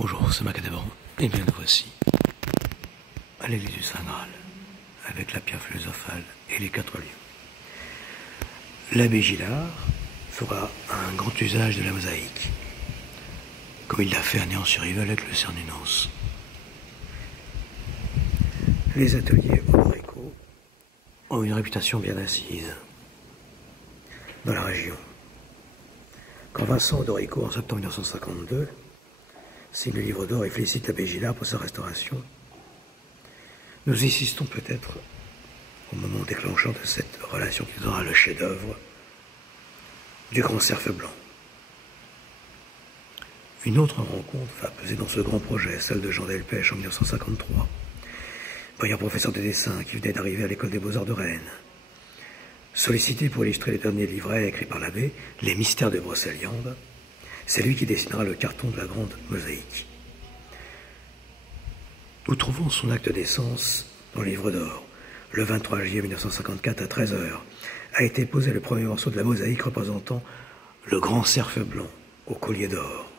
Bonjour, c'est Macadamon, et bien nous voici à l'église du Saint-Graal, avec la pierre philosophale et les 4 lions. L'abbé Gillard fera un grand usage de la mosaïque, comme il l'a fait à Néant-sur-Yvel avec le Cernunnos. Les ateliers Odorico ont une réputation bien assise dans la région. Quand Vincent Odorico, en septembre 1952, signe le livre d'or et félicite l'abbé Gillard pour sa restauration, nous insistons peut-être au moment déclenchant de cette relation qui donnera le chef-d'œuvre du grand cerf blanc. Une autre rencontre va peser dans ce grand projet, celle de Jean Delpech en 1953, brillant professeur de dessin qui venait d'arriver à l'école des beaux-arts de Rennes. Sollicité pour illustrer les derniers livrets écrits par l'abbé, Les mystères de Brocéliande, c'est lui qui dessinera le carton de la grande mosaïque. Nous trouvons son acte de naissance dans le livre d'or. Le 23 juillet 1954 à 13h a été posé le premier morceau de la mosaïque représentant le grand cerf blanc au collier d'or.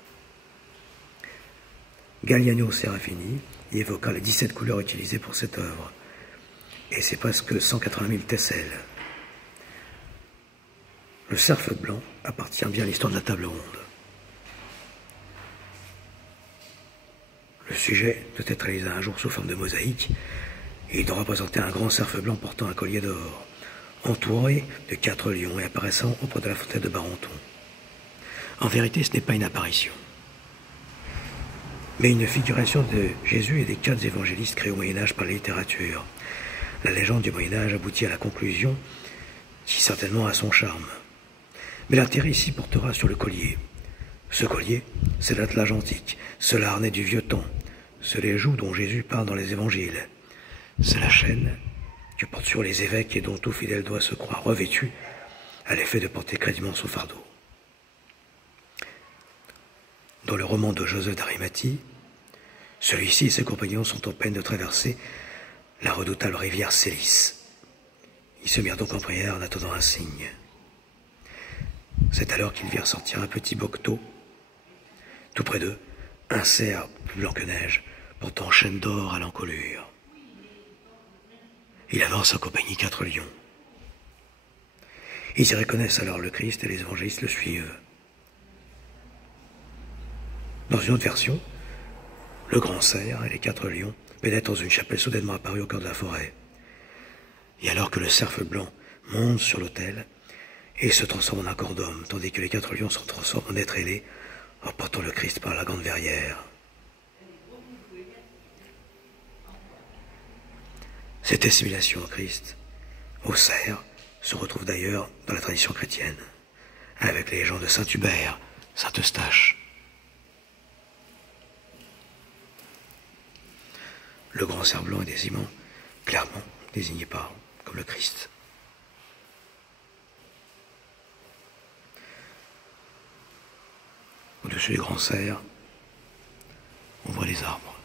Galliano Serafini y évoqua les 17 couleurs utilisées pour cette œuvre, et c'est presque 180 000 tesselles. Le cerf blanc appartient bien à l'histoire de la table ronde. Le sujet doit être réalisé un jour sous forme de mosaïque, et il doit représenter un grand cerf blanc portant un collier d'or, entouré de 4 lions et apparaissant auprès de la fontaine de Barenton. En vérité, ce n'est pas une apparition, mais une figuration de Jésus et des 4 évangélistes créés au Moyen-Âge par la littérature. La légende du Moyen-Âge aboutit à la conclusion qui certainement a son charme. Mais l'intérêt ici portera sur le collier. Ce collier, c'est l'attelage antique, c'est l'harnais du vieux temps, c'est les jougs dont Jésus parle dans les évangiles. C'est la chaîne que portent sur les évêques et dont tout fidèle doit se croire revêtu à l'effet de porter crédiblement son fardeau. Dans le roman de Joseph d'Arimathie, celui-ci et ses compagnons sont en peine de traverser la redoutable rivière Célis. Ils se mirent donc en prière en attendant un signe. C'est alors qu'ils virent sortir un petit bocteau. Tout près d'eux, un cerf plus blanc que neige, portant chaîne d'or à l'encolure. Il avance en compagnie 4 lions. Ils y reconnaissent alors le Christ et les évangélistes le suivent. Dans une autre version, le grand cerf et les 4 lions pénètrent dans une chapelle soudainement apparue au cœur de la forêt. Et alors que le cerf blanc monte sur l'autel et se transforme en un corps d'homme, tandis que les 4 lions se transforment en êtres ailés, en portant le Christ par la grande verrière. Cette assimilation au Christ, au cerf, se retrouve d'ailleurs dans la tradition chrétienne, avec les légendes de Saint Hubert, Saint Eustache. Le grand cerf blanc est clairement désigné comme le Christ. Au-dessus du grand cerf, on voit les arbres.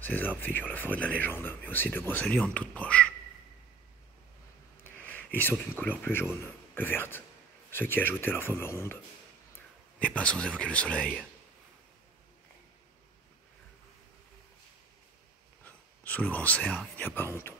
Ces arbres figurent la forêt de la légende, mais aussi de Brocéliande toute proche. Ils sont d'une couleur plus jaune que verte, ce qui, ajouté à leur forme ronde, n'est pas sans évoquer le soleil. Sous le grand cerf, il n'y a pas Barenton.